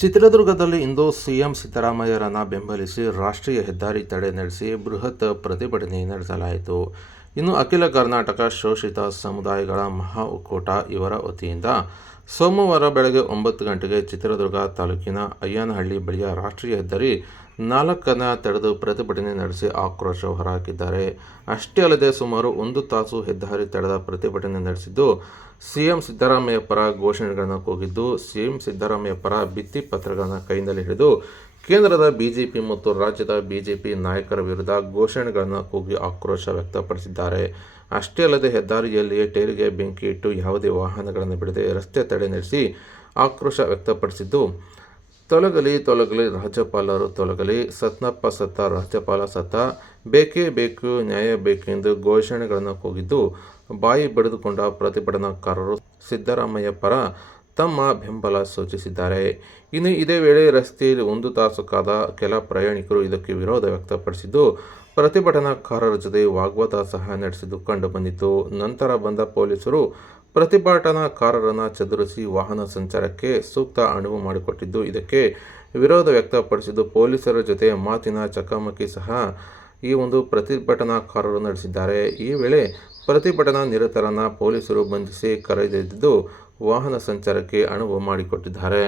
ಚಿತ್ರದುರ್ಗದಲ್ಲಿ ಇಂದು ಸಿಎಂ ಸಿದ್ದರಾಮಯ್ಯರನ್ನು ಬೆಂಬಲಿಸಿ ರಾಷ್ಟ್ರೀಯ ಹೆದ್ದಾರಿ ತಡೆ ನಡೆಸಿ ಬೃಹತ್ ಪ್ರತಿಭಟನೆ ನಡೆಸಲಾಯಿತು. ಇನ್ನು ಅಖಿಲ ಕರ್ನಾಟಕ ಶೋಷಿತ ಸಮುದಾಯಗಳ ಮಹಾ ಒಕ್ಕೂಟ ಇವರ ವತಿಯಿಂದ ಸೋಮವಾರ ಬೆಳಗ್ಗೆ ಒಂಬತ್ತು ಗಂಟೆಗೆ ಚಿತ್ರದುರ್ಗ ತಾಲೂಕಿನ ಅಯ್ಯನಹಳ್ಳಿ ಬಳಿಯ ರಾಷ್ಟ್ರೀಯ ಹೆದ್ದಾರಿ ನಾಲ್ಕನ್ನು ತಡೆದು ಪ್ರತಿಭಟನೆ ನಡೆಸಿ ಆಕ್ರೋಶ ಹೊರಹಾಕಿದ್ದಾರೆ. ಅಷ್ಟೇ ಅಲ್ಲದೆ ಸುಮಾರು ಒಂದು ತಾಸು ಹೆದ್ದಾರಿ ತಡೆದ ಪ್ರತಿಭಟನೆ ನಡೆಸಿದ್ದು, ಸಿಎಂ ಸಿದ್ದರಾಮಯ್ಯ ಪರ ಘೋಷಣೆಗಳನ್ನು ಕೂಗಿದ್ದು, ಸಿಎಂ ಸಿದ್ದರಾಮಯ್ಯ ಪರ ಭಿತ್ತಿ ಪತ್ರಗಳನ್ನು ಕೈಯಲ್ಲಿ ಹಿಡಿದು ಕೇಂದ್ರದ ಬಿಜೆಪಿ ಮತ್ತು ರಾಜ್ಯದ ಬಿಜೆಪಿ ನಾಯಕರ ವಿರುದ್ಧ ಘೋಷಣೆಗಳನ್ನು ಕೂಗಿ ಆಕ್ರೋಶ ವ್ಯಕ್ತಪಡಿಸಿದ್ದಾರೆ. ಅಷ್ಟೇ ಅಲ್ಲದೆ ಹೆದ್ದಾರಿಯಲ್ಲಿಯೇ ಟೈರಿಗೆ ಬೆಂಕಿ ಇಟ್ಟು ಯಾವುದೇ ವಾಹನಗಳನ್ನು ಬಿಡದೆ ರಸ್ತೆ ತಡೆ ನಡೆಸಿ ಆಕ್ರೋಶ ವ್ಯಕ್ತಪಡಿಸಿದ್ದು, ತೊಲಗಲಿ ತೊಲಗಲಿ ರಾಜ್ಯಪಾಲರು ತೊಲಗಲಿ, ಸತ್ನಪ್ಪ ಸತ್ತ ರಾಜ್ಯಪಾಲ ಸತ್ತ, ಬೇಕೇ ಬೇಕು, ನ್ಯಾಯ ಬೇಕೆಂದು ಘೋಷಣೆಗಳನ್ನು ಕೂಗಿದ್ದು, ಬಾಯಿ ಬಡಿದುಕೊಂಡ ಪ್ರತಿಭಟನಾಕಾರರು ಸಿದ್ದರಾಮಯ್ಯ ಪರ ತಮ್ಮ ಬೆಂಬಲ ಸೂಚಿಸಿದ್ದಾರೆ. ಇನ್ನು ಇದೇ ವೇಳೆ ರಸ್ತೆಯಲ್ಲಿ ಒಂದು ತಾಸು ಕಾದ ಕೆಲ ಪ್ರಯಾಣಿಕರು ಇದಕ್ಕೆ ವಿರೋಧ ವ್ಯಕ್ತಪಡಿಸಿದ್ದು, ಪ್ರತಿಭಟನಾಕಾರರ ಜೊತೆ ವಾಗ್ವಾದ ಸಹ ನಡೆಸಿದ್ದು ಕಂಡುಬಂದಿತು ನಂತರ ಬಂದ ಪೊಲೀಸರು ಪ್ರತಿಭಟನಾಕಾರರನ್ನು ಚದುರಿಸಿ ವಾಹನ ಸಂಚಾರಕ್ಕೆ ಸೂಕ್ತ ಅನುವು ಮಾಡಿಕೊಟ್ಟಿದ್ದು, ಇದಕ್ಕೆ ವಿರೋಧ ವ್ಯಕ್ತಪಡಿಸಿದ್ದು ಪೊಲೀಸರ ಜೊತೆ ಮಾತಿನ ಚಕಮಕಿ ಸಹ ಈ ಒಂದು ಪ್ರತಿಭಟನಾಕಾರರು ನಡೆಸಿದ್ದಾರೆ. ಈ ವೇಳೆ ಪ್ರತಿಭಟನಾ ನಿರತರನ್ನು ಪೊಲೀಸರು ಬಂಧಿಸಿ ಕರೆದೊಯ್ದಿದ್ದು ವಾಹನ ಸಂಚಾರಕ್ಕೆ ಅನುವು ಮಾಡಿಕೊಟ್ಟಿದ್ದಾರೆ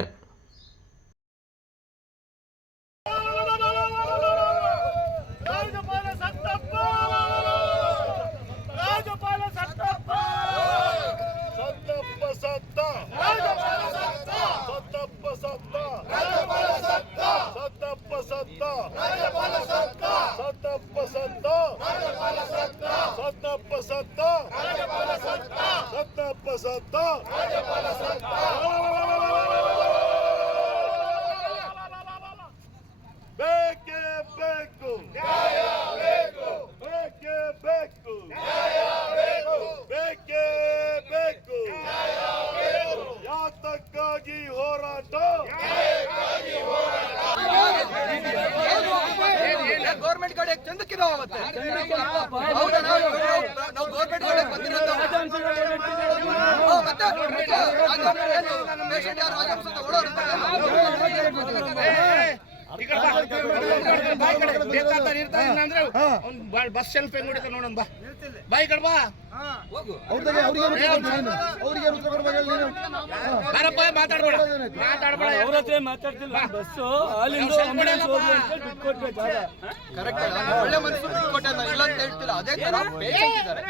ರಾಜಪಾಲ ಸತ್ತಪ್ಪ ರಾಜಪಾಲ ಸತ್ತಪ್ಪ ಸತ್ತಪ್ಪ ಸತ್ತ ರಾಜಪಾಲ ಸತ್ತ ಸತ್ತಪ್ಪ ಸತ್ತ ರಾಜಪಾಲ ಸತ್ತ ಸತ್ತಪ್ಪ ಸತ್ತ ರಾಜಪಾಲ ಸತ್ತ ಸತ್ತಪ್ಪ ಸತ್ತ ರಾಜಪಾಲ ಸತ್ತ ಸತ್ತಪ್ಪ ಸತ್ತ ರಾಜಪಾಲ ಸತ್ತ ಸತ್ತಪ್ಪ ಸತ್ತ ರಾಜಪಾಲ ಸತ್ತ ಬೇಕೇ ಬೇಕು ನ್ಯಾಯ ಬೇಕು ಬೇಕೇ ಬೇಕು ನ್ಯಾಯ ಬೇಕು ಬೇಕೇ ಬೇಕು ನ್ಯಾಯ ಬೇಕು ಯಾತಕ್ಕಾಗಿ ಹೋರಾಟ ಗೌರ್ಮೆಂಟ್ ಕಡೆ ಮತ್ತೆ ಹೌದಾ ನಾವು ಗೌರ್ಮೆಂಟ್ ಕಡೆ ಬಂದಿರೋದು ಮತ್ತೆ ಪೇಷಂಟ್ ಯಾರು ರಾಜಹಂಸ ಅಂದ್ರೆ ಬಸ್ ಸೆಲ್ಫ್ ಹೆಂಗ್ ಹೊಡಿತ ನೋಡೋಣ ಬಾ. ಬಾಯ್ ಕಡ್ ಬಾ. ಬಾರಪ್ಪ ಮಾತಾಡ್ಬೇಡ. ಮಾತಾಡ್ಬೇಡ. ಅವ್ರ ಹತ್ರ ಮಾತಾಡ್ತಿಲ್ಲ ಬಸ್ಸು ಅಲ್ಲಿಂದ ಅಂತ ದುಡ್ಡು ಕರೆಕ್ಟ್ ಒಳ್ಳೆ ಮನಸ್ಸು ಇಲ್ಲ ಅಂತ ಹೇಳ್ತಿಲ್ಲ ಅದೇ ತರ ಪೇಷಂಟ್ ಇದ್ದಾರೆ.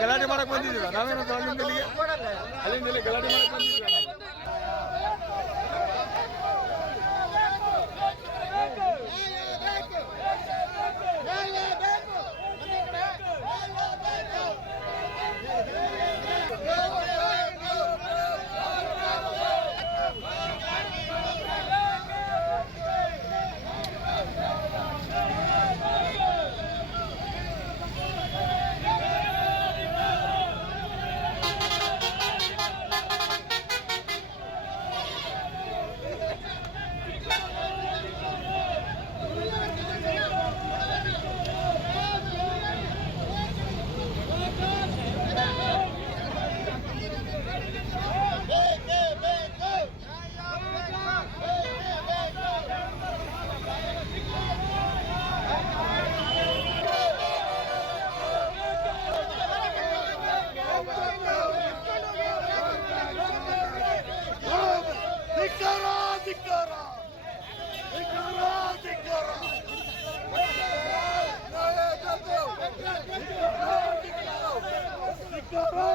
ಗಲಾಟೆ ಮಾಡಕ್ ಬಂದಿದ್ದೀವ ನಾವೇನು ಅಲ್ಲಿಂದ ಇಲ್ಲಿಗೆ ಅಲ್ಲಿಂದ ಇಲ್ಲಿ ಗಲಾಟೆ ಮಾಡಕ್ ಬಂದಿದ್ದೀವಿ No, no.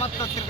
ಮತ್ತೆ